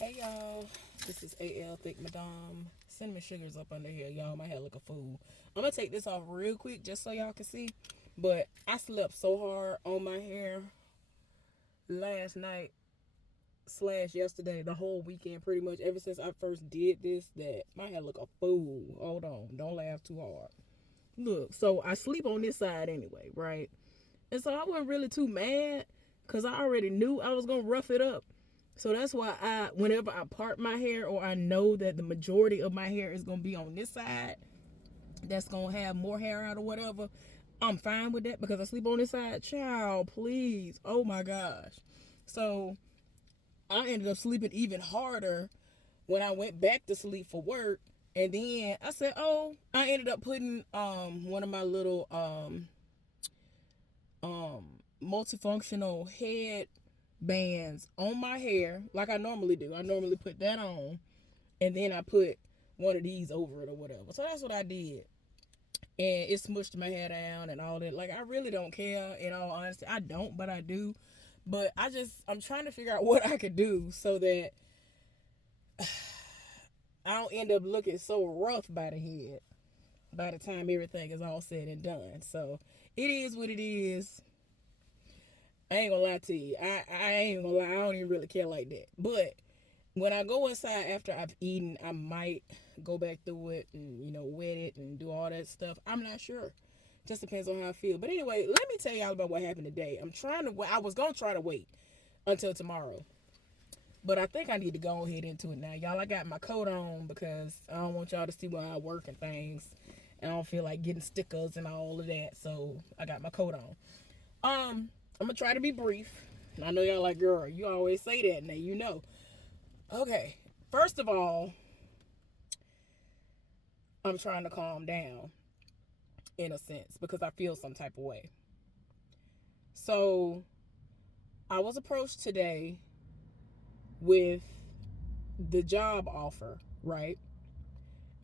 Hey y'all, this is AL Thick Madame. Cinnamon Sugar's up under here, y'all. My hair look a fool. I'm gonna take this off real quick just so y'all can see. But I slept so hard on my hair last night slash yesterday, the whole weekend pretty much. Ever since I first did this, that my hair look a fool. Hold on, don't laugh too hard. Look, so I sleep on this side anyway, right? And so I wasn't really too mad because I already knew I was gonna rough it up. So that's why whenever I part my hair or I know that the majority of my hair is gonna be on this side, that's gonna have more hair out or whatever, I'm fine with that because I sleep on this side. Child, please, oh my gosh. So I ended up sleeping even harder when I went back to sleep for work, and then I said, oh, I ended up putting one of my little um multifunctional head bands on my hair like I normally do. I normally put that on and then I put one of these over it or whatever. So that's what I did. And it smushed my hair down and all that. Like I really don't care, in all honesty. I don't, but I do. But I'm trying to figure out what I could do so that I don't end up looking so rough by the head by the time everything is all said and done. So it is what it is. I ain't gonna lie to you. I ain't gonna lie. I don't even really care like that. But when I go inside after I've eaten, I might go back through it and wet it and do all that stuff. I'm not sure. Just depends on how I feel. But anyway, let me tell y'all about what happened today. I was gonna try to wait until tomorrow, but I think I need to go ahead into it now, y'all. I got my coat on because I don't want y'all to see where I work and things. And I don't feel like getting stickers and all of that, so I got my coat on. I'm gonna try to be brief. And I know y'all like, girl, you always say that. Now you know. Okay. First of all, I'm trying to calm down in a sense because I feel some type of way. So I was approached today with the job offer, right?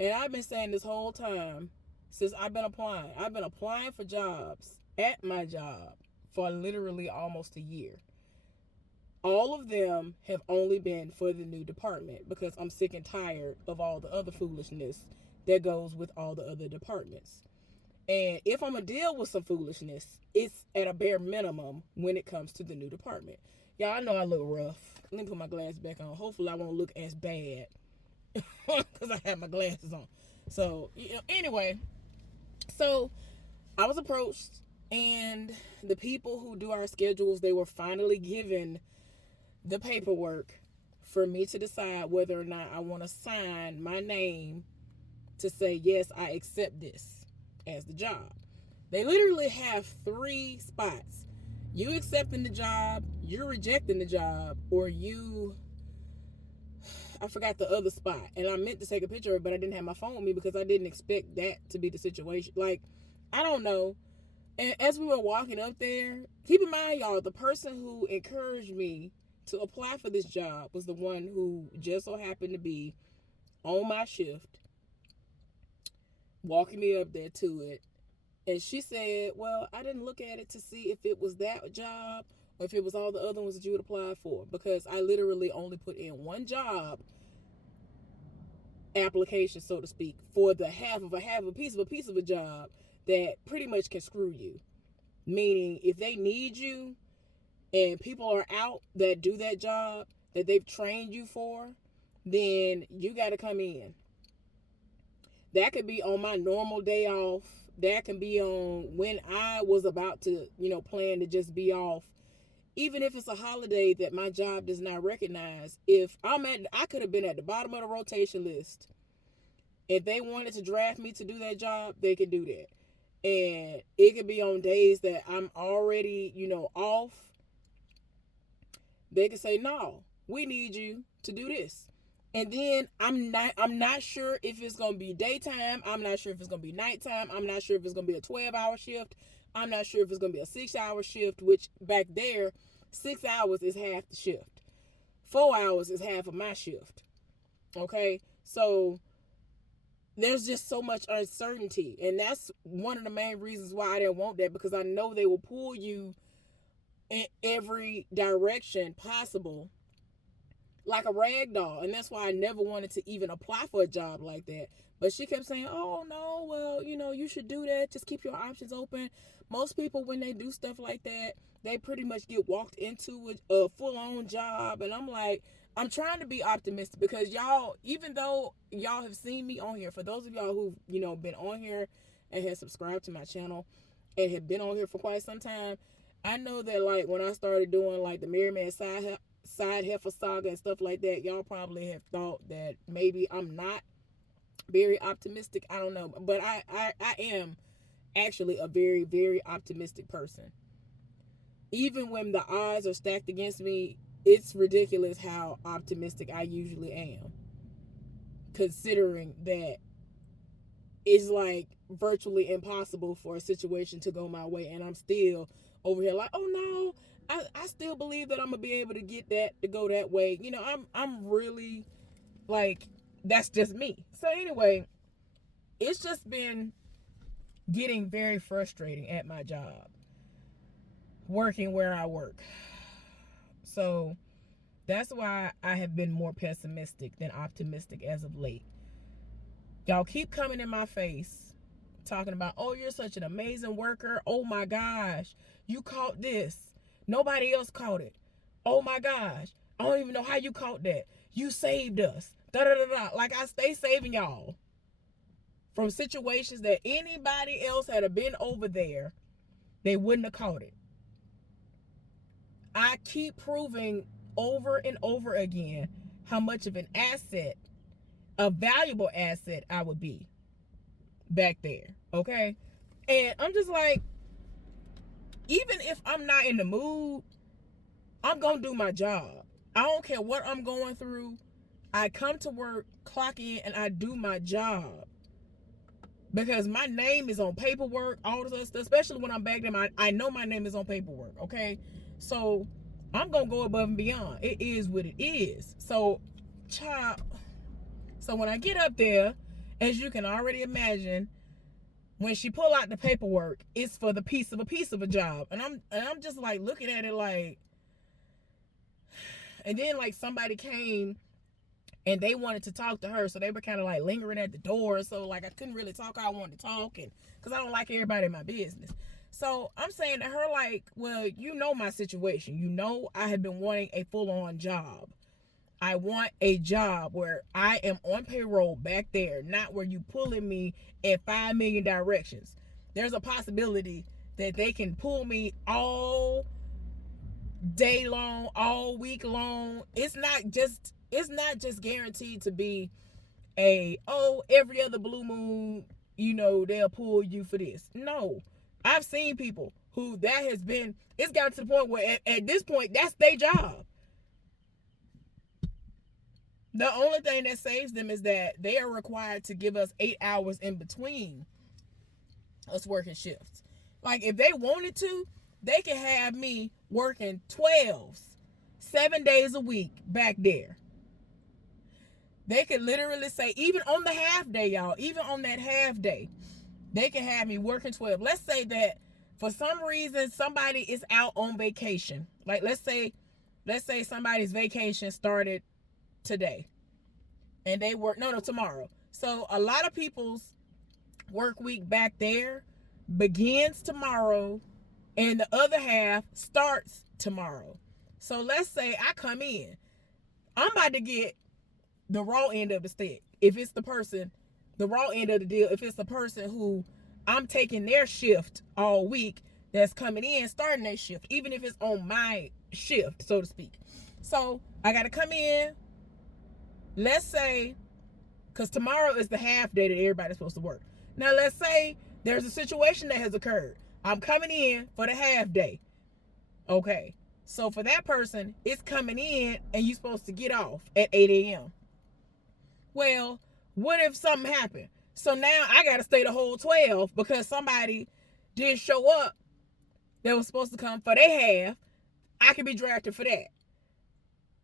And I've been saying this whole time since I've been applying. I've been applying for jobs at my job for literally almost a year. All of them have only been for the new department because I'm sick and tired of all the other foolishness that goes with all the other departments. And if I'm going to deal with some foolishness, it's at a bare minimum when it comes to the new department. Y'all, I know I look rough. Let me put my glasses back on. Hopefully I won't look as bad because I have my glasses on. So, anyway, so I was approached, and the people who do our schedules, they were finally given the paperwork for me to decide whether or not I want to sign my name to say, yes, I accept this as the job. They literally have three spots. You accepting the job, you're rejecting the job, or I forgot the other spot. And I meant to take a picture of it, but I didn't have my phone with me because I didn't expect that to be the situation. Like, I don't know. And as we were walking up there, keep in mind, y'all, the person who encouraged me to apply for this job was the one who just so happened to be on my shift, walking me up there to it. And she said, well, I didn't look at it to see if it was that job or if it was all the other ones that you would apply for, because I literally only put in one job application, so to speak, for the half of a piece of a job that pretty much can screw you. Meaning, if they need you and people are out that do that job that they've trained you for, then you got to come in. That could be on my normal day off. That can be on when I was about to, plan to just be off. Even if it's a holiday that my job does not recognize, I could have been at the bottom of the rotation list. If they wanted to draft me to do that job, they could do that. And it could be on days that I'm already, off. They could say, no, we need you to do this. And then I'm not sure if it's gonna be daytime. I'm not sure if it's gonna be nighttime. I'm not sure if it's gonna be a 12-hour shift. I'm not sure if it's gonna be a 6-hour shift, which back there, 6 hours is half the shift. 4 hours is half of my shift. Okay? So there's just so much uncertainty. And that's one of the main reasons why I didn't want that, because I know they will pull you in every direction possible like a rag doll. And that's why I never wanted to even apply for a job like that. But she kept saying, oh, no, well, you should do that. Just keep your options open. Most people, when they do stuff like that, they pretty much get walked into a full-on job. And I'm like, I'm trying to be optimistic because y'all, even though y'all have seen me on here, for those of y'all who've, been on here and have subscribed to my channel and have been on here for quite some time, I know that, like, when I started doing, like, the Married Man Side Heifer Saga and stuff like that, y'all probably have thought that maybe I'm not very optimistic. I don't know. But I am actually a very, very optimistic person. Even when the odds are stacked against me, it's ridiculous how optimistic I usually am. Considering that it's like virtually impossible for a situation to go my way, and I'm still over here like, oh no, I still believe that I'm gonna be able to get that to go that way. I'm really like, that's just me. So anyway, it's just been getting very frustrating at my job, working where I work. So that's why I have been more pessimistic than optimistic as of late. Y'all keep coming in my face talking about, oh, you're such an amazing worker. Oh my gosh, you caught this. Nobody else caught it. Oh my gosh, I don't even know how you caught that. You saved us. Da da da da. Like, I stay saving y'all from situations that anybody else had been over there, they wouldn't have caught it. I keep proving over and over again how much of an asset, a valuable asset I would be back there, okay? And I'm just like, even if I'm not in the mood, I'm gonna do my job. I don't care what I'm going through. I come to work, clock in, and I do my job. Because my name is on paperwork, all this other stuff, especially when I'm back there, I know my name is on paperwork, okay? So I'm gonna go above and beyond. It is what it is. So, child, so when I get up there, as you can already imagine, when she pull out the paperwork, it's for the piece of a job. And I'm just like looking at it like, and then like somebody came and they wanted to talk to her, so they were kind of like lingering at the door. So like I couldn't really talk how I wanted to talk, and because I don't like everybody in my business. So I'm saying to her like, well, you know my situation. You know I have been wanting a full-on job. I want a job where I am on payroll back there, not where you pulling me in 5 million directions. There's a possibility that they can pull me all day long, all week long. It's not just guaranteed to be every other blue moon, they'll pull you for this. No. I've seen people who it's gotten to the point where at this point, that's their job. The only thing that saves them is that they are required to give us 8 hours in between us working shifts. Like, if they wanted to, they could have me working 12s, 7 days a week back there. They could literally say, even on the half day, y'all, even on that half day, they can have me working 12. Let's say that for some reason somebody is out on vacation. Like, let's say somebody's vacation started today and they work tomorrow. So a lot of people's work week back there begins tomorrow and the other half starts tomorrow. So let's say I come in, I'm about to get the raw end of the stick. If it's the person, the raw end of the deal, if it's the person who I'm taking their shift all week that's coming in, starting their shift, even if it's on my shift, so to speak. So I got to come in, let's say, because tomorrow is the half day that everybody's supposed to work. Now, let's say there's a situation that has occurred. I'm coming in for the half day. Okay. So for that person, it's coming in and you're supposed to get off at 8 a.m. Well, what if something happened? So now I got to stay the whole 12 because somebody didn't show up that was supposed to come for their half. I could be drafted for that.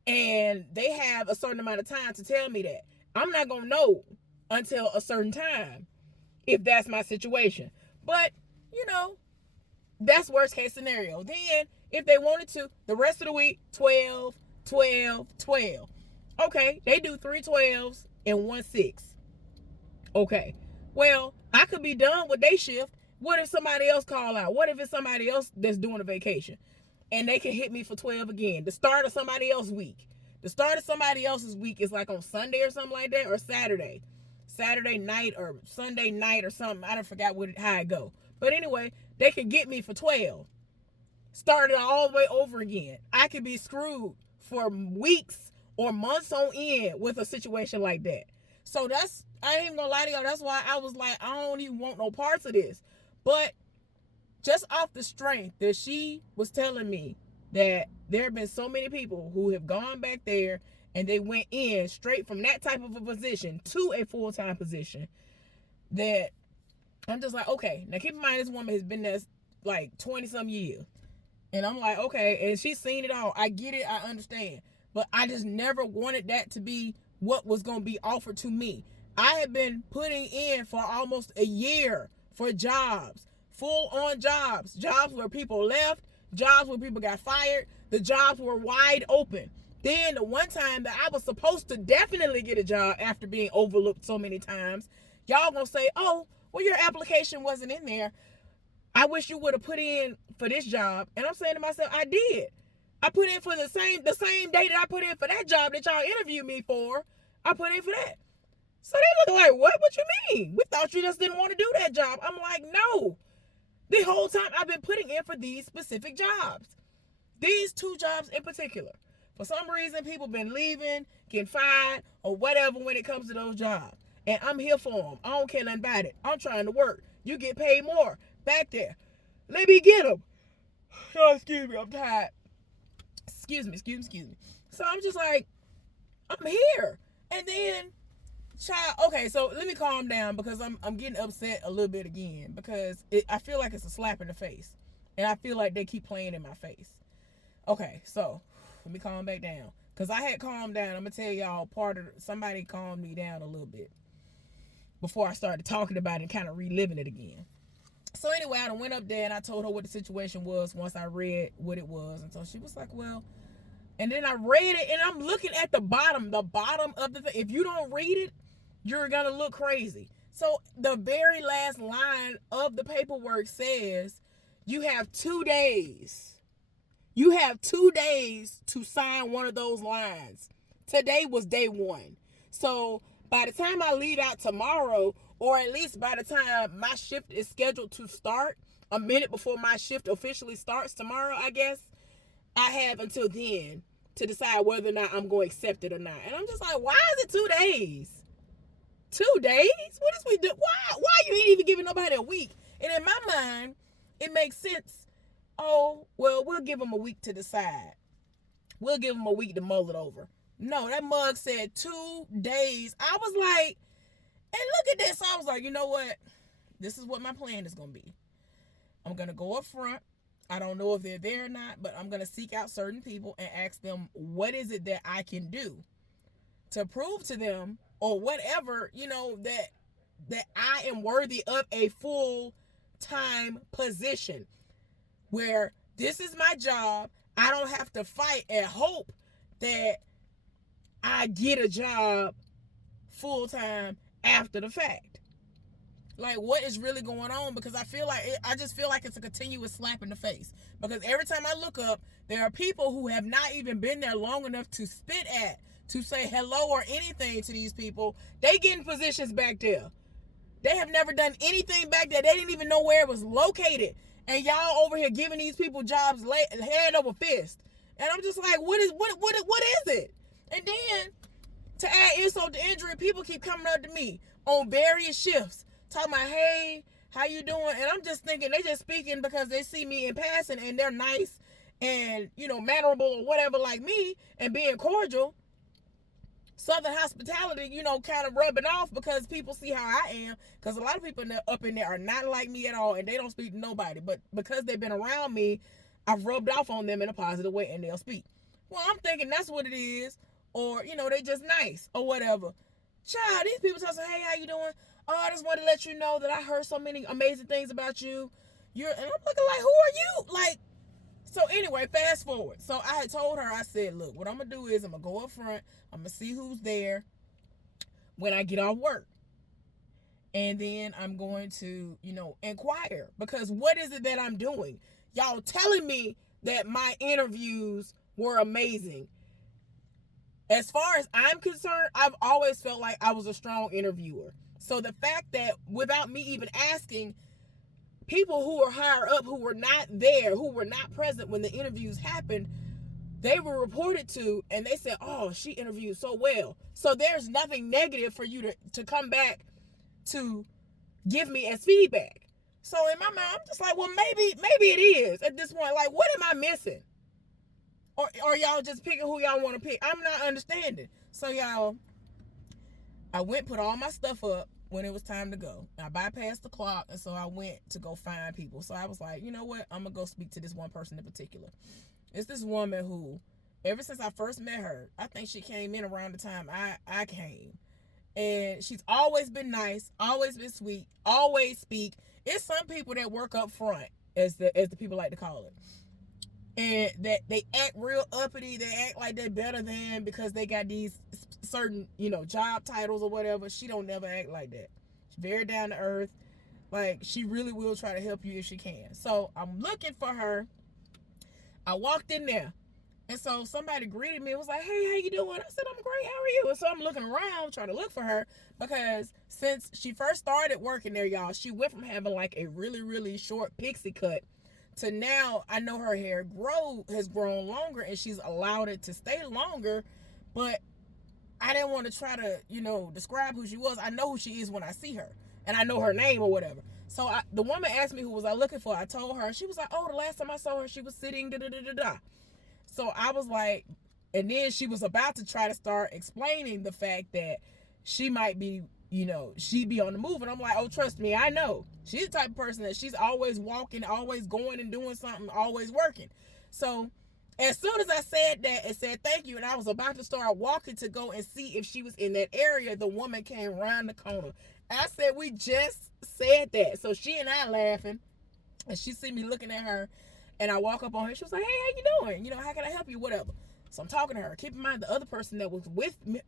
And they have a certain amount of time to tell me that. I'm not going to know until a certain time if that's my situation. But, that's worst case scenario. Then, if they wanted to, the rest of the week, 12, 12, 12. Okay, they do 3 12s and 1 6. Okay, well, I could be done with day shift. What if somebody else call out? What if it's somebody else that's doing a vacation and they can hit me for 12 again? The start of somebody else's week. The start of somebody else's week is like on Sunday or something like that, or Saturday night or Sunday night or something. I don't forget how it go. But anyway, they can get me for 12. Start it all the way over again. I could be screwed for weeks or months on end with a situation like that. So I ain't even gonna lie to y'all. That's why I was like, I don't even want no parts of this. But just off the strength that she was telling me that there have been so many people who have gone back there and they went in straight from that type of a position to a full-time position, that I'm just like, okay. Now keep in mind, this woman has been there like 20 some years. And I'm like, okay, and she's seen it all. I get it, I understand. But I just never wanted that to be what was going to be offered to me. I have been putting in for almost a year for jobs, full-on jobs where people left, jobs where people got fired, the jobs were wide open. Then the one time that I was supposed to definitely get a job after being overlooked so many times, y'all gonna say, oh, well, your application wasn't in there. I wish you would have put in for this job. And I'm saying to myself, I did. I put in for the same day that I put in for that job that y'all interviewed me for. I put in for that. So they look like, what you mean? We thought you just didn't want to do that job. I'm like, no. The whole time I've been putting in for these specific jobs. These 2 jobs in particular. For some reason, people been leaving, getting fired, or whatever when it comes to those jobs. And I'm here for them. I don't care nothing about it. I'm trying to work. You get paid more back there. Let me get them. Oh, excuse me, I'm tired. Excuse me. So I'm just like, I'm here. And then, child, okay, so let me calm down because I'm getting upset a little bit again because I feel like it's a slap in the face. And I feel like they keep playing in my face. Okay, so let me calm back down. Because I had calmed down. I'm going to tell y'all somebody calmed me down a little bit before I started talking about it and kind of reliving it again. So anyway, I went up there and I told her what the situation was once I read what it was. And so she was like, well, and then I read it and I'm looking at the bottom of the thing. If you don't read it, you're going to look crazy. So the very last line of the paperwork says you have 2 days. You have 2 days to sign one of those lines. Today was day 1. So by the time I leave out tomorrow, or at least by the time my shift is scheduled to start, a minute before my shift officially starts tomorrow, I guess, I have until then to decide whether or not I'm going to accept it or not. And I'm just like, why is it 2 days? 2 days? What is we do? Why you ain't even giving nobody a week? And in my mind, it makes sense. Oh, well, we'll give them a week to decide. We'll give them a week to mull it over. No, that mug said 2 days. I was like, and look at this. I was like, you know what? This is what my plan is going to be. I'm going to go up front. I don't know if they're there or not, but I'm going to seek out certain people and ask them, what is it that I can do to prove to them or whatever, that I am worthy of a full-time position where this is my job. I don't have to fight and hope that I get a job full-time after the fact. Like, what is really going on? Because I just feel like it's a continuous slap in the face. Because every time I look up, there are people who have not even been there long enough to spit at, to say hello or anything to these people. They get in positions back there. They have never done anything back there. They didn't even know where it was located. And y'all over here giving these people jobs hand over fist. And I'm just like, what is it? And then, to add insult to injury, people keep coming up to me on various shifts, talking about, hey, how you doing? And I'm just thinking they just speaking because they see me in passing and they're nice and, mannerable or whatever like me and being cordial. Southern hospitality, kind of rubbing off because people see how I am. Because a lot of people up in there are not like me at all and they don't speak to nobody. But because they've been around me, I've rubbed off on them in a positive way and they'll speak. Well, I'm thinking that's what it is. Or, they just nice or whatever. Child, these people tell me, hey, how you doing? Oh, I just wanted to let you know that I heard so many amazing things about you. And I'm looking like, who are you? Like, So anyway, fast forward. So I had told her, I said, look, what I'm going to do is I'm going to go up front. I'm going to see who's there when I get off work. And then I'm going to, inquire. Because what is it that I'm doing? Y'all telling me that my interviews were amazing. As far as I'm concerned, I've always felt like I was a strong interviewer. So the fact that without me even asking, people who were higher up, who were not there, who were not present when the interviews happened, they were reported to and they said, oh, she interviewed so well. So there's nothing negative for you to come back to give me as feedback. So in my mind, I'm just like, well, maybe it is at this point. Like, what am I missing? Or y'all just picking who y'all want to pick? I'm not understanding. So y'all, I went, put all my stuff up when it was time to go. I bypassed the clock, and so I went to go find people. So I was like, you know what? I'm going to go speak to this one person in particular. It's this woman who, ever since I first met her, I think she came in around the time I came. And she's always been nice, always been sweet, always speak. It's some people that work up front, as the people like to call it. And that they act real uppity, they act like they're better than because they got these certain, job titles or whatever. She don't never act like that. She's very down to earth. Like, she really will try to help you if she can. So I'm looking for her. I walked in there, and so somebody greeted me. It was like, hey, how you doing? I said, I'm great. How are you? And so I'm looking around trying to look for her, because since she first started working there, y'all, she went from having like a really, really short pixie cut to now I know her hair has grown longer, and she's allowed it to stay longer. But I didn't want to try to, describe who she was. I know who she is when I see her, and I know her name or whatever. So the woman asked me who was I looking for. I told her. She was like, oh, the last time I saw her, she was sitting da-da-da-da-da. So I was like, and then she was about to try to start explaining the fact that she might be, she'd be on the move. And I'm like, oh, trust me, I know. She's the type of person that she's always walking, always going and doing something, always working. So as soon as I said that and said thank you, and I was about to start walking to go and see if she was in that area, the woman came around the corner. I said, we just said that. So she and I laughing, and she see me looking at her, and I walk up on her. She was like, hey, how you doing? How can I help you? Whatever. So I'm talking to her. Keep in mind, the other person that was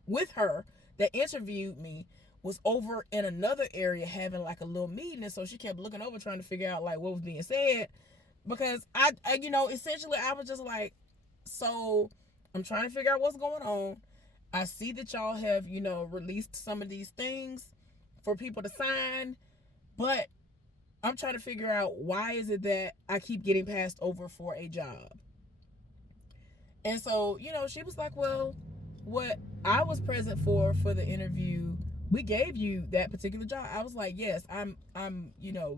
with her that interviewed me was over in another area having like a little meeting. And so she kept looking over trying to figure out like what was being said. Because I essentially I was just like, so I'm trying to figure out what's going on. I see that y'all have, released some of these things for people to sign, but I'm trying to figure out why is it that I keep getting passed over for a job. And so, she was like, well, what I was present for the interview, we gave you that particular job. I was like, yes, I'm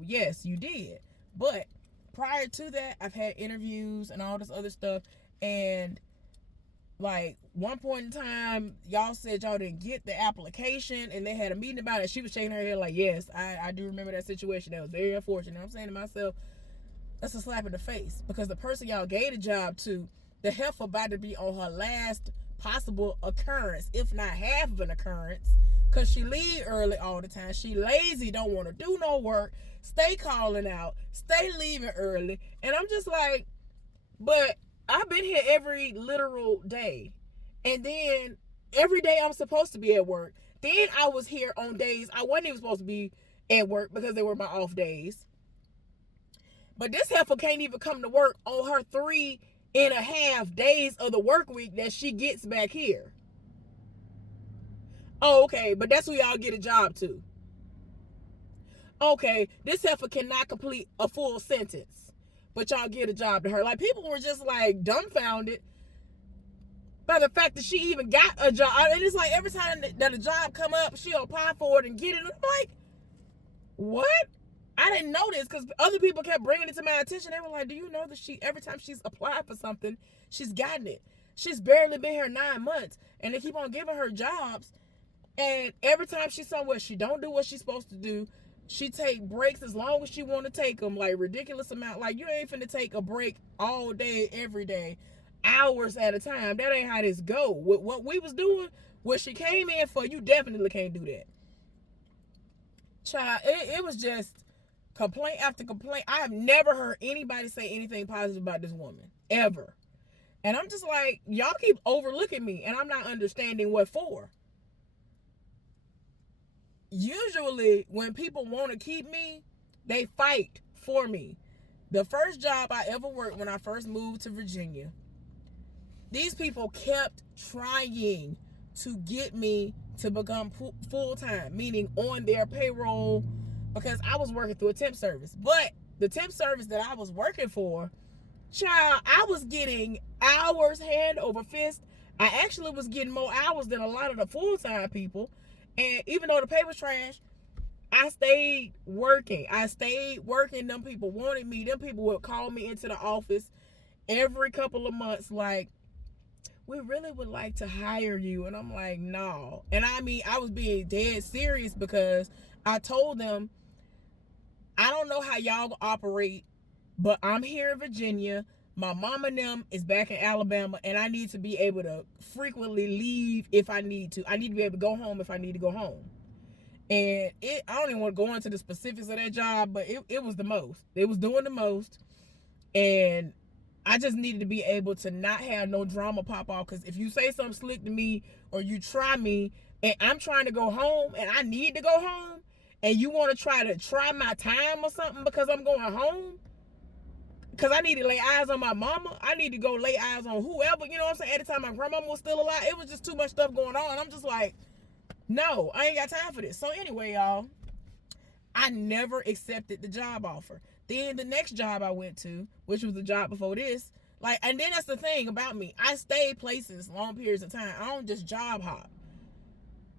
yes, you did. But prior to that, I've had interviews and all this other stuff. And like one point in time, y'all said y'all didn't get the application, and they had a meeting about it. She was shaking her head like, yes, I do remember that situation. That was very unfortunate. I'm saying to myself, that's a slap in the face, because the person y'all gave the job to, the heifer about to be on her last possible occurrence, if not half of an occurrence, because she leave early all the time. She lazy, don't want to do no work, stay calling out, stay leaving early. And I'm just like, but I've been here every literal day. And then every day I'm supposed to be at work. Then I was here on days I wasn't even supposed to be at work because they were my off days. But this heifer can't even come to work on her 3.5 days of the work week that she gets back here. Oh, okay, but that's who y'all get a job to. Okay, this heifer cannot complete a full sentence, but y'all get a job to her. Like, people were just like dumbfounded by the fact that she even got a job. And it's like every time that a job come up, she'll apply for it and get it. And I'm like, what? I didn't know this, because other people kept bringing it to my attention. They were like, do you know that every time she's applied for something, she's gotten it. She's barely been here 9 months, and they keep on giving her jobs. And every time she's somewhere, she don't do what she's supposed to do. She take breaks as long as she want to take them, like ridiculous amount. Like, you ain't finna take a break all day, every day, hours at a time. That ain't how this go. With what we was doing, what she came in for, you definitely can't do that. Child, it was just complaint after complaint. I have never heard anybody say anything positive about this woman. ever. And I'm just like, y'all keep overlooking me and I'm not understanding what for. Usually when people want to keep me, they fight for me. The first job I ever worked when I first moved to Virginia, these people kept trying to get me to become full-time, meaning on their payroll, because I was working through a temp service. But the temp service that I was working for, child, I was getting hours hand over fist. I actually was getting more hours than a lot of the full-time people. And even though the pay was trash, I stayed working. Them people wanted me. Them people would call me into the office every couple of months like, we really would like to hire you. And I'm like, no. And I mean, I was being dead serious because I told them, I don't know how y'all operate, but I'm here in Virginia. My mom and them is back in Alabama, and I need to be able to frequently leave if I need to. I need to be able to go home if I need to go home. And I don't even want to go into the specifics of that job, but it was the most. It was doing the most. And I just needed to be able to not have no drama pop off. Because if you say something slick to me or you try me and I'm trying to go home and I need to go home and you want to try my time or something because I'm going home, because I need to lay eyes on my mama, I need to go lay eyes on whoever, you know what I'm saying? At the time my grandmama was still alive, it was just too much stuff going on. I'm just like, no, I ain't got time for this. So anyway, y'all, I never accepted the job offer. Then the next job I went to, which was the job before this, like, and then that's the thing about me. I stayed places long periods of time. I don't just job hop.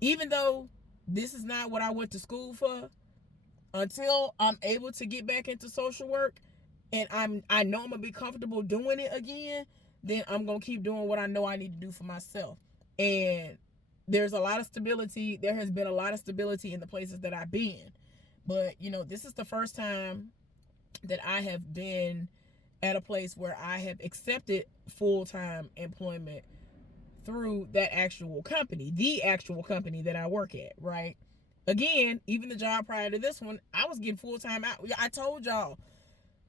Even though this is not what I went to school for, until I'm able to get back into social work and I know I'm gonna be comfortable doing it again, then I'm gonna keep doing what I know I need to do for myself. And there's a lot of stability. There has been a lot of stability in the places that I've been. But, you know, this is the first time that I have been at a place where I have accepted full-time employment through that actual company, the actual company that I work at, right? Again, even the job prior to this one, I was getting full-time out. I told y'all,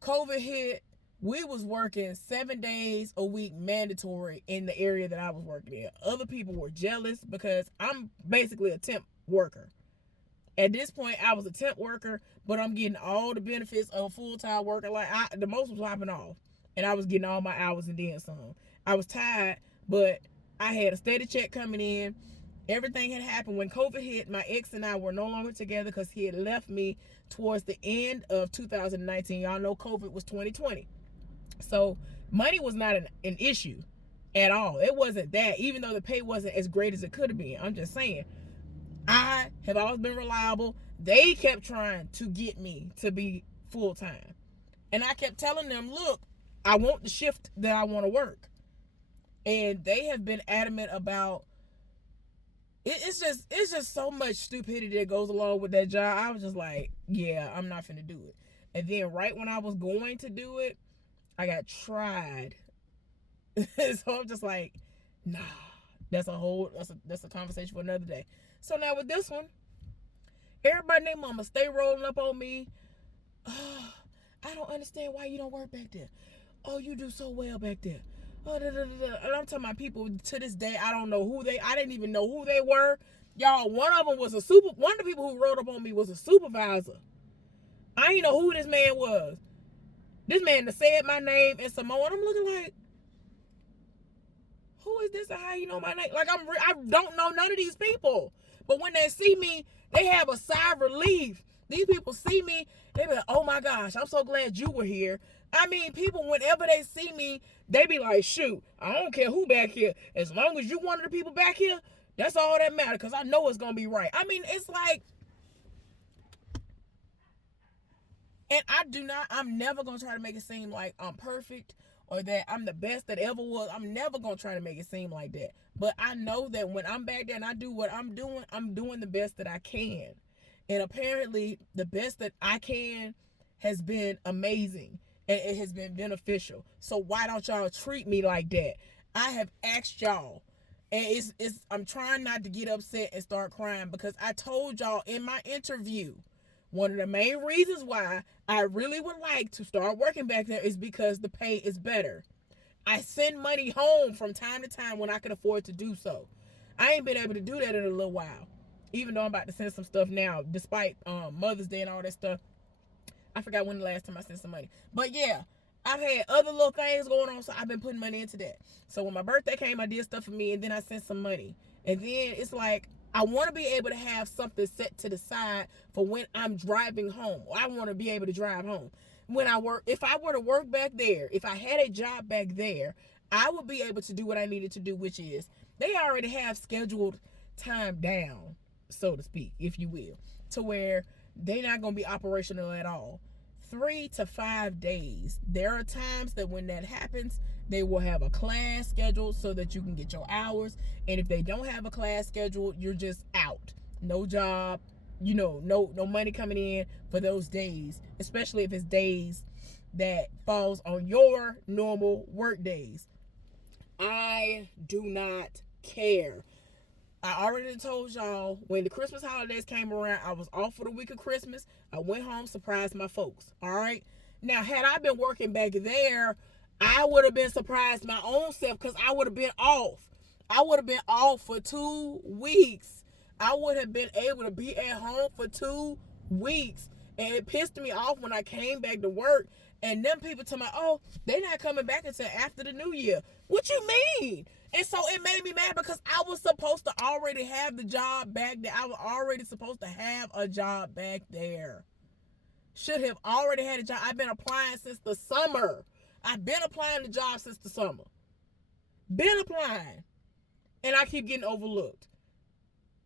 COVID hit, we was working 7 days a week mandatory in the area that I was working in. Other people were jealous because I'm basically a temp worker. At this point, I was a temp worker, but I'm getting all the benefits of a full-time worker. Like, the most was hopping off, and I was getting all my hours and then some. I was tired, but I had a steady check coming in. Everything had happened. When COVID hit, my ex and I were no longer together because he had left me towards the end of 2019. Y'all know COVID was 2020. So money was not an issue at all. It wasn't that, even though the pay wasn't as great as it could have been. I'm just saying, I have always been reliable. They kept trying to get me to be full-time. And I kept telling them, look, I want the shift that I want to work. And they have been adamant about it. It's just so much stupidity that goes along with that job. I was just like, yeah, I'm not finna do it. And then right when I was going to do it, I got tried. So I'm just like, nah, that's a conversation for another day. So now with this one, everybody and their mama stay rolling up on me. Oh, I don't understand why you don't work back there. Oh, you do so well back there. Oh, da, da, da, da. And I'm talking about people to this day, I don't know I didn't even know who they were. Y'all, one of them was one of the people who rolled up on me was a supervisor. I didn't know who this man was. This man that said my name in Samoan, I'm looking like, who is this and how you know my name? Like, I don't know none of these people. But when they see me, they have a sigh of relief. These people see me, they be like, oh my gosh, I'm so glad you were here. I mean, people, whenever they see me, they be like, shoot, I don't care who back here. As long as you one of the people back here, that's all that matters, because I know it's going to be right. I mean, it's like, and I'm never going to try to make it seem like I'm perfect or that I'm the best that ever was. I'm never going to try to make it seem like that. But I know that when I'm back there and I do what I'm doing the best that I can. And apparently the best that I can has been amazing and it has been beneficial. So why don't y'all treat me like that? I have asked y'all, and I'm trying not to get upset and start crying, because I told y'all in my interview, one of the main reasons why I really would like to start working back there is because the pay is better. I send money home from time to time when I can afford to do so. I ain't been able to do that in a little while. Even though I'm about to send some stuff now, despite Mother's Day and all that stuff. I forgot when the last time I sent some money. But yeah, I've had other little things going on, so I've been putting money into that. So when my birthday came, I did stuff for me, and then I sent some money. And then it's like, I want to be able to have something set to the side for when I'm driving home. I want to be able to drive home. When I work, if I were to work back there, if I had a job back there, I would be able to do what I needed to do, which is they already have scheduled time down, so to speak, if you will, to where they're not going to be operational at all. 3 to 5 days. There are times that when that happens, they will have a class scheduled so that you can get your hours. And if they don't have a class scheduled, you're just out. No job, no money coming in for those days, especially if it's days that falls on your normal work days. I do not care. I already told y'all when the Christmas holidays came around, I was off for the week of Christmas. I went home, surprised my folks. All right. Now, had I been working back there, I would have been surprised my own self because I would have been off. I would have been off for 2 weeks. I would have been able to be at home for 2 weeks. And it pissed me off when I came back to work. And them people tell me, oh, they're not coming back until after the new year. What you mean? And so it made me mad because I was supposed to already have the job back there. I was already supposed to have a job back there. Should have already had a job. I've been applying since the summer. I've been applying to jobs since the summer. Been applying. And I keep getting overlooked.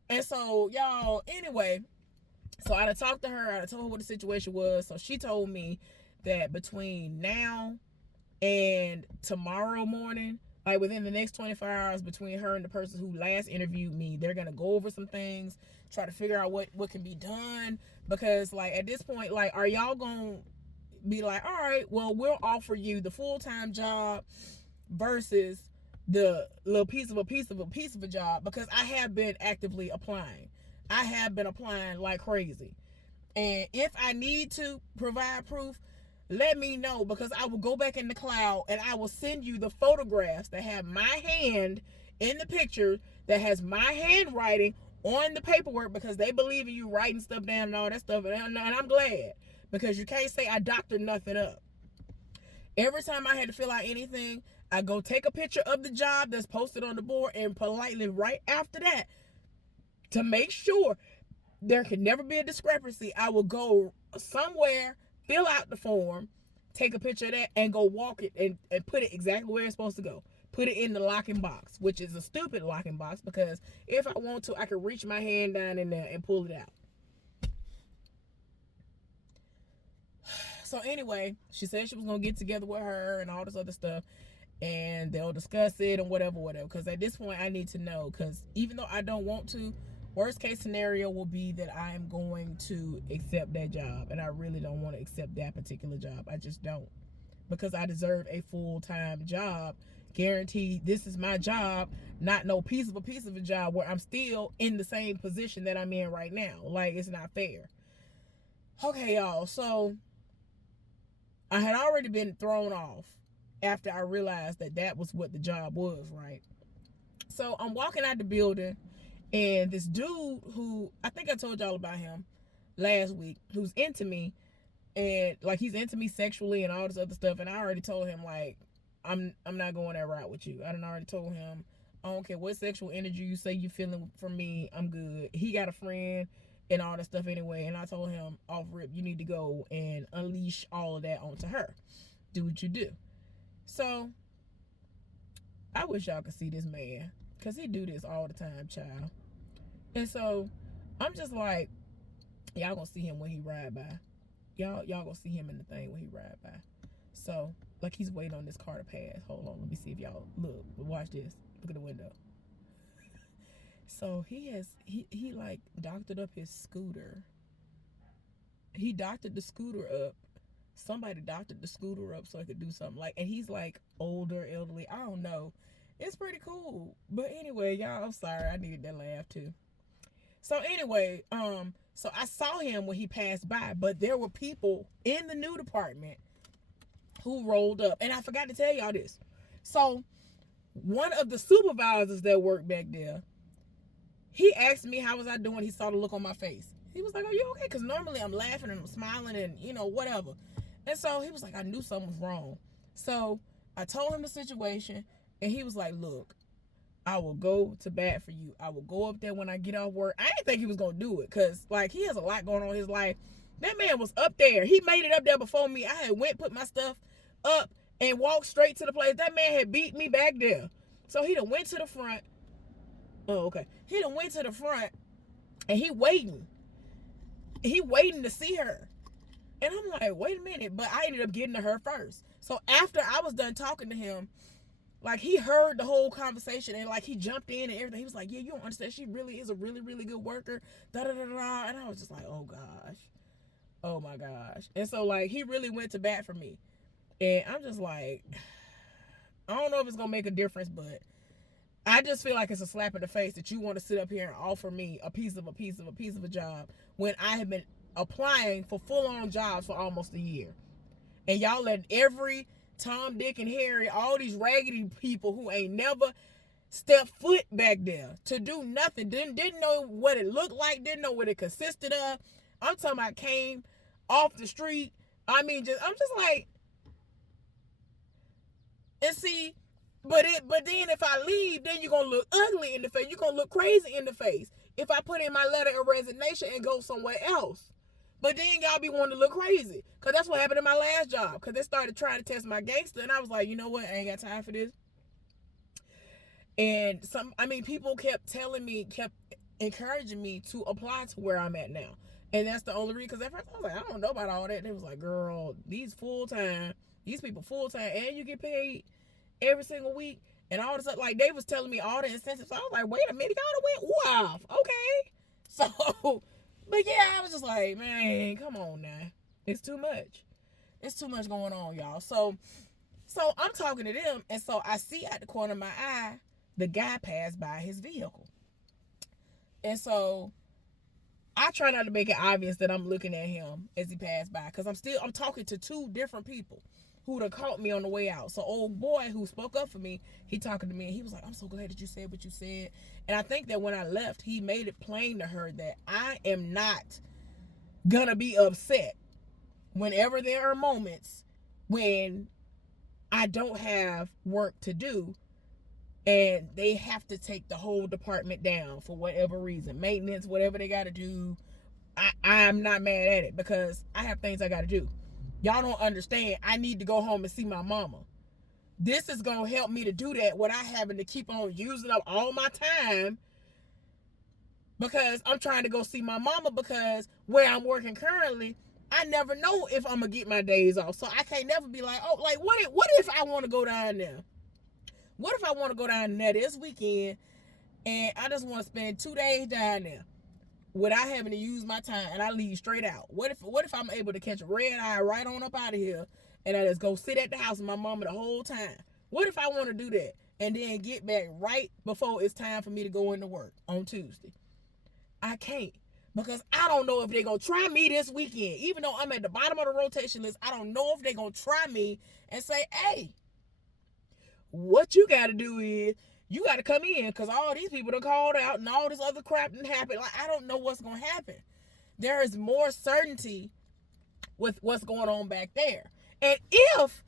And so, y'all, anyway, so I talked to her. I told her what the situation was. So she told me that between now and tomorrow morning, like within the next 24 hours between her and the person who last interviewed me, they're going to go over some things, try to figure out what can be done. Because like at this point, like, are y'all going to be like, all right, well, we'll offer you the full-time job versus the little piece of a job? Because I have been actively applying. I have been applying like crazy. And if I need to provide proof, let me know, because I will go back in the cloud and I will send you the photographs that have my hand in the picture, that has my handwriting on the paperwork, because they believe in you writing stuff down and all that stuff. And I'm glad, because you can't say I doctored nothing up. Every time I had to fill out anything, I go take a picture of the job that's posted on the board, and politely right after that, to make sure there can never be a discrepancy, I will go somewhere, fill out the form, take a picture of that, and go walk it and put it exactly where it's supposed to go. Put it in the locking box, which is a stupid locking box, because if I want to, I can reach my hand down in there and pull it out. So anyway, she said she was going to get together with her and all this other stuff, and they'll discuss it and whatever. Because at this point, I need to know, because even though I don't want to, worst case scenario will be that I am going to accept that job, and I really don't want to accept that particular job. I just don't, because I deserve a full-time job, guaranteed. This is my job, not no piece of a job where I'm still in the same position that I'm in right now. Like, it's not fair. Okay, y'all, so I had already been thrown off after I realized that was what the job was, right? So I'm walking out the building, and this dude who, I think I told y'all about him last week, who's into me, and like he's into me sexually and all this other stuff. And I already told him, like, I'm not going that route with you. I done already told him, I don't care what sexual energy you say you feeling from me, I'm good. He got a friend and all that stuff anyway. And I told him off rip, you need to go and unleash all of that onto her. Do what you do. So I wish y'all could see this man, because he do this all the time, child. And so I'm just like, y'all gonna see him when he ride by. Y'all gonna see him in the thing when he ride by. So, like, he's waiting on this car to pass. Hold on, let me see if y'all look. Watch this. Look at the window. So he like doctored up his scooter. He doctored the scooter up. Somebody doctored the scooter up so he could do something. Like, and he's like older, elderly. I don't know. It's pretty cool. But anyway, y'all, I'm sorry. I needed that laugh too. So anyway, so I saw him when he passed by, but there were people in the new department who rolled up. And I forgot to tell y'all this. So one of the supervisors that worked back there, he asked me how was I doing. He saw the look on my face. He was like, "Are you okay?" Because normally I'm laughing and I'm smiling and, whatever. And so he was like, "I knew something was wrong." So I told him the situation, and he was like, "Look, I will go to bat for you. I will go up there when I get off work." I didn't think he was going to do it because, he has a lot going on in his life. That man was up there. He made it up there before me. I had put my stuff up and walked straight to the place. That man had beat me back there. So he done went to the front. Oh, okay. He done went to the front, and he waiting. He waiting to see her. And I'm like, wait a minute. But I ended up getting to her first. So after I was done talking to him, he heard the whole conversation and he jumped in and everything. He was like, "Yeah, you don't understand. She really is a really, really good worker." Da da da da. And I was just like, oh gosh. Oh my gosh. And so he really went to bat for me. And I'm just like, I don't know if it's gonna make a difference, but I just feel like it's a slap in the face that you want to sit up here and offer me a piece of a job when I have been applying for full-on jobs for almost a year. And y'all let every Tom, Dick, and Harry, all these raggedy people who ain't never stepped foot back there to do nothing, didn't know what it looked like, didn't know what it consisted of. I'm talking about came off the street. I'm just like, and see, but then if I leave, then you're gonna look ugly in the face. You're gonna look crazy in the face if I put in my letter of resignation and go somewhere else. But then y'all be wanting to look crazy. Because that's what happened in my last job. Because they started trying to test my gangster. And I was like, you know what? I ain't got time for this. And people kept encouraging me to apply to where I'm at now. And that's the only reason. Because at first I was like, I don't know about all that. And it was like, girl, these people full-time. And you get paid every single week. And all this stuff. They was telling me all the incentives. So I was like, wait a minute. Y'all done went, wow. Okay. So... But yeah, I was just like, man, come on now. It's too much. It's too much going on, y'all. So I'm talking to them, and so I see out the corner of my eye, the guy passed by his vehicle. And so I try not to make it obvious that I'm looking at him as he passed by, because I'm talking to two different people who done caught me on the way out. So old boy who spoke up for me, he talking to me, and he was like, "I'm so glad that you said what you said." And I think that when I left, he made it plain to her that I am not gonna be upset whenever there are moments when I don't have work to do and they have to take the whole department down for whatever reason, maintenance, whatever they got to do. I'm not mad at it because I have things I got to do. Y'all don't understand. I need to go home and see my mama. This is going to help me to do that without having to keep on using up all my time because I'm trying to go see my mama, because where I'm working currently, I never know if I'm going to get my days off. So I can't never be like, oh, what if I want to go down there? What if I want to go down there this weekend and I just want to spend 2 days down there without having to use my time and I leave straight out? What if I'm able to catch a red eye right on up out of here and I just go sit at the house with my mama the whole time? What if I want to do that and then get back right before it's time for me to go into work on Tuesday? I can't, because I don't know if they're going to try me this weekend. Even though I'm at the bottom of the rotation list, I don't know if they're going to try me and say, hey, what you got to do is you got to come in because all these people done called out and all this other crap didn't happen. I don't know what's going to happen. There is more certainty with what's going on back there. And if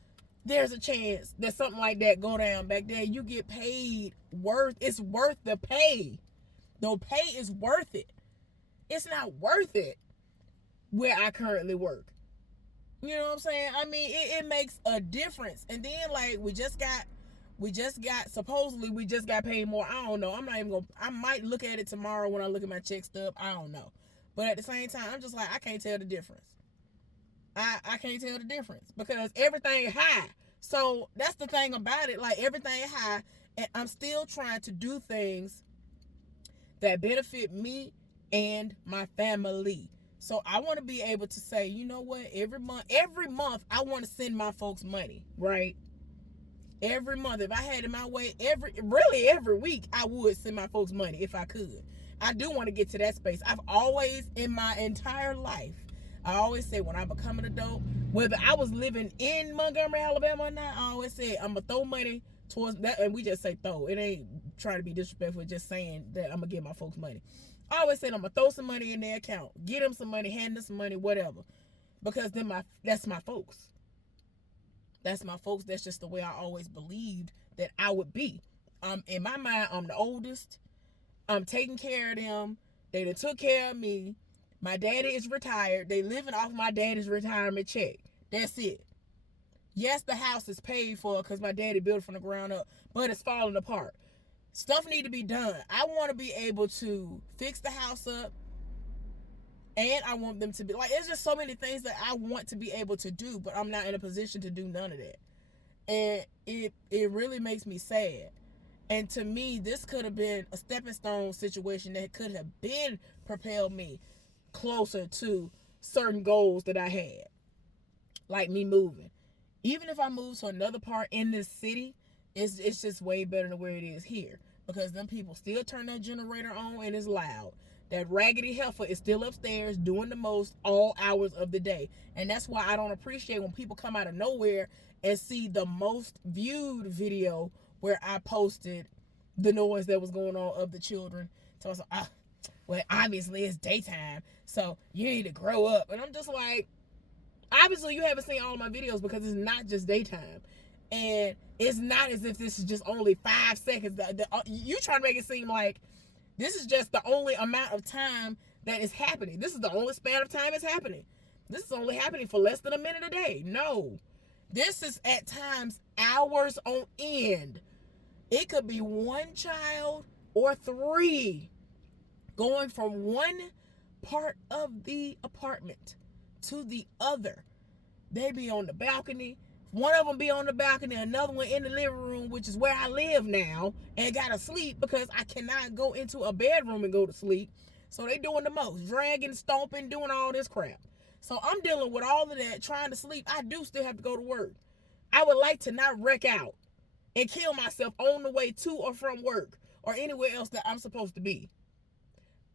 there's a chance that something like that go down back there, you get paid it's worth the pay. The pay is worth it. It's not worth it where I currently work. You know what I'm saying? It makes a difference. And then supposedly we just got paid more. I don't know. I might look at it tomorrow when I look at my check stub. I don't know. But at the same time, I'm just like, I can't tell the difference. I can't tell the difference because everything high. So that's the thing about it. Everything high, and I'm still trying to do things that benefit me and my family. So I want to be able to say, you know what? Every month I want to send my folks money, right? Every month, if I had it my way, every week, I would send my folks money if I could. I do want to get to that space. I've always, in my entire life, I always say when I become an adult, whether I was living in Montgomery, Alabama or not, I always said I'm going to throw money towards that, and we just say throw. It ain't trying to be disrespectful, just saying that I'm gonna give my folks money. I always say I'm gonna throw some money in their account, get them some money, hand them some money, whatever, because then that's my folks. That's my folks. That's just the way I always believed that I would be. In my mind, I'm the oldest. I'm taking care of them. They done took care of me. My daddy is retired. They living off my daddy's retirement check. That's it. Yes, the house is paid for because my daddy built it from the ground up, but it's falling apart. Stuff need to be done. I want to be able to fix the house up, and I want them to be like, it's just so many things that I want to be able to do, but I'm not in a position to do none of that. And it really makes me sad. And to me, this could have been a stepping stone situation that could have been propelled me closer to certain goals that I had. Like me moving. Even if I move to another part in this city, it's just way better than where it is here. Because them people still turn that generator on and it's loud. That raggedy heifer is still upstairs doing the most all hours of the day. And that's why I don't appreciate when people come out of nowhere and see the most viewed video where I posted the noise that was going on of the children. So I was like, well, obviously it's daytime, so you need to grow up. And I'm just like, obviously you haven't seen all of my videos because it's not just daytime. And it's not as if this is just only 5 seconds. You trying to make it seem like this is just the only amount of time that is happening. This is the only span of time it's happening. This is only happening for less than a minute a day. No. This is at times hours on end. It could be one child or 3 going from one part of the apartment to the other. They be on the balcony. One of them be on the balcony, another one in the living room, which is where I live now, and gotta sleep because I cannot go into a bedroom and go to sleep. So they doing the most, dragging, stomping, doing all this crap. So I'm dealing with all of that, trying to sleep. I do still have to go to work. I would like to not wreck out and kill myself on the way to or from work or anywhere else that I'm supposed to be.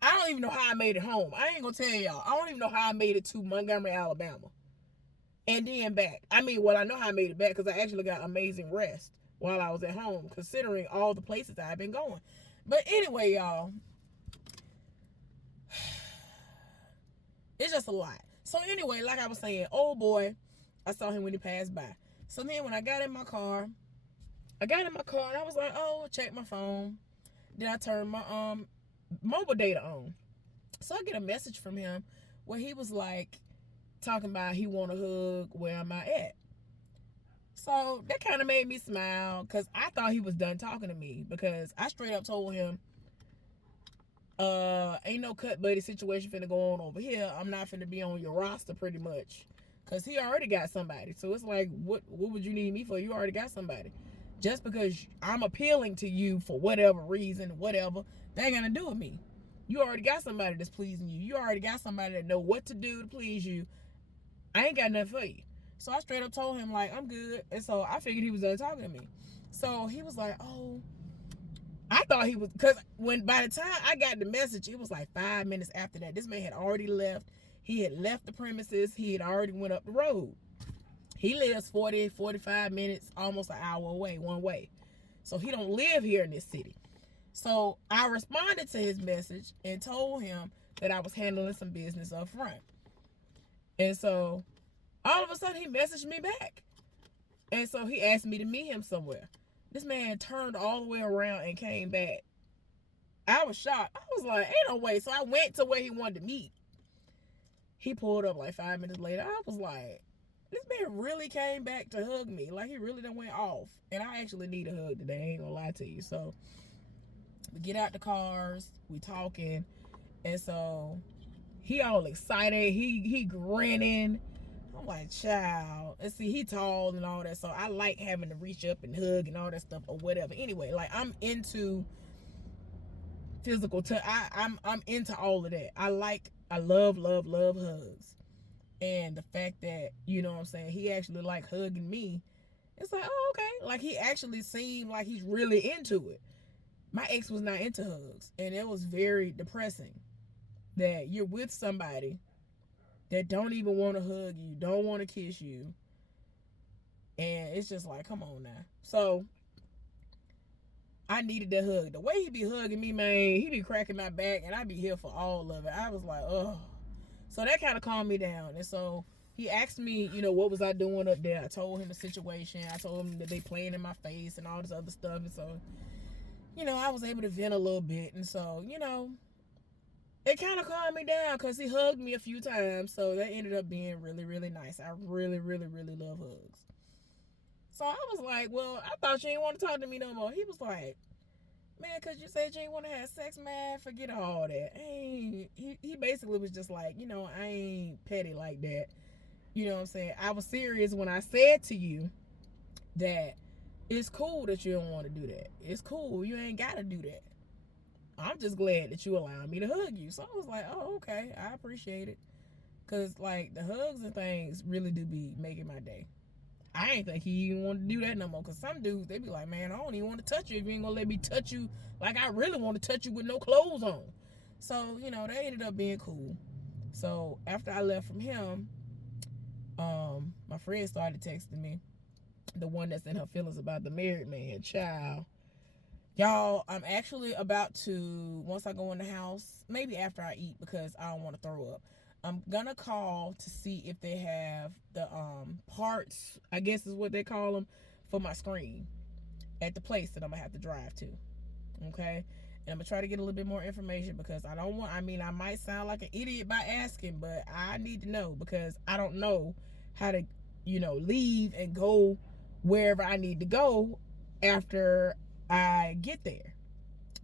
I don't even know how I made it home. I ain't gonna tell y'all. I don't even know how I made it to Montgomery, Alabama. And then back. I know how I made it back because I actually got amazing rest while I was at home, considering all the places I've been going. But anyway, y'all, it's just a lot. So anyway, like I was saying, old boy, I saw him when he passed by. So then when I got in my car and I was like, oh, check my phone. Then I turned my mobile data on. So I get a message from him where he was like, talking about he want a hug, where am I at? So that kind of made me smile because I thought he was done talking to me, because I straight up told him, ain't no cut buddy situation finna go on over here. I'm not finna be on your roster pretty much, because he already got somebody. So it's like, what would you need me for? You already got somebody. Just because I'm appealing to you for whatever reason, whatever, that ain't gonna do with me. You already got somebody that's pleasing you. You already got somebody that know what to do to please you. I ain't got nothing for you. So I straight up told him, like, I'm good. And so I figured he was done talking to me. So he was like, oh, I thought he was, because by the time I got the message, it was like 5 minutes after that. This man had already left. He had left the premises. He had already went up the road. He lives 40, 45 minutes, almost an hour away, one way. So he don't live here in this city. So I responded to his message and told him that I was handling some business up front. And so all of a sudden he messaged me back. And so he asked me to meet him somewhere. This man turned all the way around and came back. I was shocked. I was like, ain't no way. So I went to where he wanted to meet. He pulled up like 5 minutes later. I was like, this man really came back to hug me. Like, he really done went off. And I actually need a hug today. I ain't gonna lie to you. So we get out the cars. We talking. And so he all excited. He grinning. I'm like, child. And see, he tall and all that. So I like having to reach up and hug and all that stuff or whatever. Anyway, like, I'm into physical touch. I'm into all of that. I love hugs. And the fact that, you know what I'm saying, he actually like hugging me, it's like, oh, okay. Like, he actually seemed like he's really into it. My ex was not into hugs. And it was very depressing that you're with somebody that don't even want to hug you, don't want to kiss you. And it's just like, come on now. So I needed that hug. The way he be hugging me, man, he be cracking my back, and I be here for all of it. I was like, oh. So that kind of calmed me down. And so he asked me, what was I doing up there? I told him the situation. I told him that they playing in my face and all this other stuff. And so, I was able to vent a little bit. And so, it kind of calmed me down because he hugged me a few times. So that ended up being really, really nice. I really, really, really love hugs. So I was like, well, I thought you didn't want to talk to me no more. He was like, man, because you said you ain't want to have sex, man, forget all that. He basically was just like, I ain't petty like that. You know what I'm saying? I was serious when I said to you that it's cool that you don't want to do that. It's cool. You ain't got to do that. I'm just glad that you allowed me to hug you. So I was like, oh, okay. I appreciate it. Because, like, the hugs and things really do be making my day. I ain't think he even wanted to do that no more. Because some dudes, they be like, man, I don't even want to touch you if you ain't going to let me touch you like I really want to touch you with no clothes on. So, they ended up being cool. So, after I left from him, my friend started texting me. The one that's in her feelings about the married man. Child. Y'all, I'm actually about to, once I go in the house, maybe after I eat because I don't want to throw up, I'm gonna call to see if they have the parts, I guess is what they call them, for my screen at the place that I'm gonna have to drive to. Okay? And I'm gonna try to get a little bit more information because I might sound like an idiot by asking, but I need to know because I don't know how to, leave and go wherever I need to go after I get there.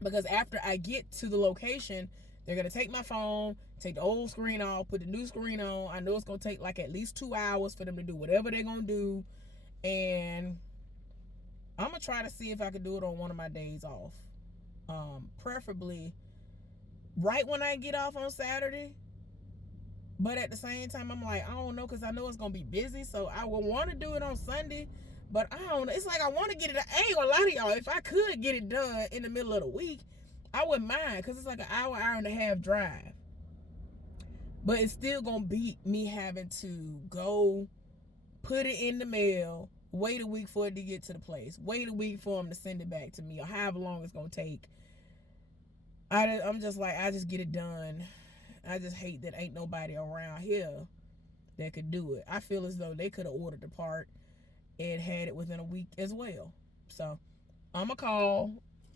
Because after I get to the location, they're going to take my phone, take the old screen off, put the new screen on. I know it's going to take like at least 2 hours for them to do whatever they're going to do. And I'm going to try to see if I can do it on one of my days off. Preferably right when I get off on Saturday. But at the same time, I'm like, I don't know, because I know it's going to be busy. So I would want to do it on Sunday. But I don't know. It's like I want to get it. I ain't going to lie to y'all. If I could get it done in the middle of the week, I wouldn't mind. Because it's like an hour and a half drive. But it's still going to beat me having to go put it in the mail, wait a week for it to get to the place, wait a week for them to send it back to me, or however long it's going to take. I'm just like, I just get it done. I just hate that ain't nobody around here that could do it. I feel as though they could have ordered the part and had it within a week as well. So I'm going to call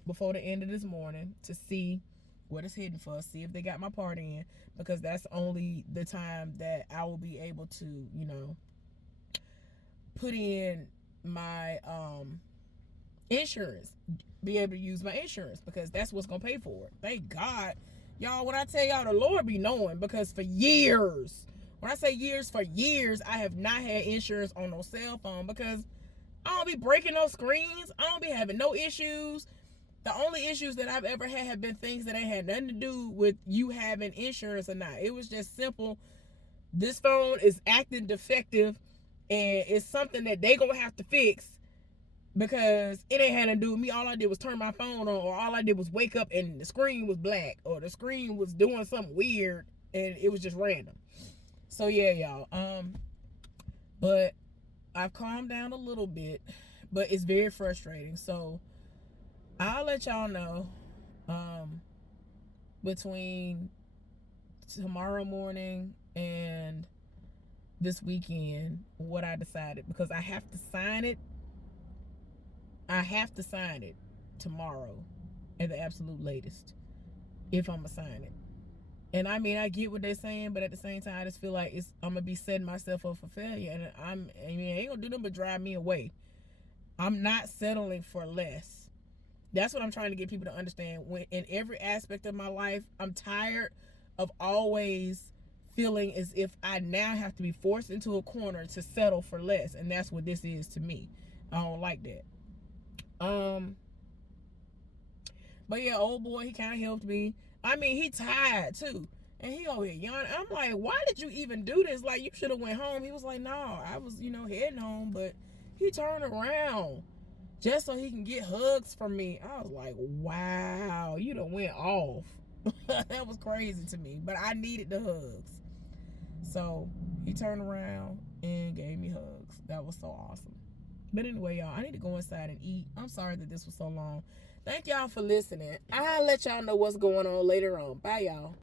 before the end of this morning to see what it's hitting for, see if they got my part in, because that's only the time that I will be able to, put in my insurance, be able to use my insurance, because that's what's going to pay for it. Thank God. Y'all, when I tell y'all, the Lord be knowing, because for years, when I say years, for years, I have not had insurance on no cell phone because I don't be breaking no screens. I don't be having no issues. The only issues that I've ever had have been things that ain't had nothing to do with you having insurance or not. It was just simple. This phone is acting defective and it's something that they gonna have to fix because it ain't had to do with me. All I did was turn my phone on, or all I did was wake up and the screen was black, or the screen was doing something weird and it was just random. So yeah, y'all. But I've calmed down a little bit, but it's very frustrating. So I'll let y'all know between tomorrow morning and this weekend what I decided, because I have to sign it. I have to sign it tomorrow at the absolute latest if I'm gonna sign it. And I mean, I get what they're saying, but at the same time, I just feel like I'm gonna be setting myself up for failure, and it ain't gonna do nothing but drive me away. I'm not settling for less. That's what I'm trying to get people to understand. When in every aspect of my life, I'm tired of always feeling as if I now have to be forced into a corner to settle for less, and that's what this is to me. I don't like that. But yeah, old boy, he kind of helped me. I mean, he tired too, and he over here yawning. I'm like, why did you even do this? Like, you should have went home. He was like, no, I was, heading home, but he turned around just so he can get hugs from me. I was like, wow, you done went off. That was crazy to me, but I needed the hugs. So he turned around and gave me hugs. That was so awesome. But anyway, y'all, I need to go inside and eat. I'm sorry that this was so long. Thank y'all for listening. I'll let y'all know what's going on later on. Bye, y'all.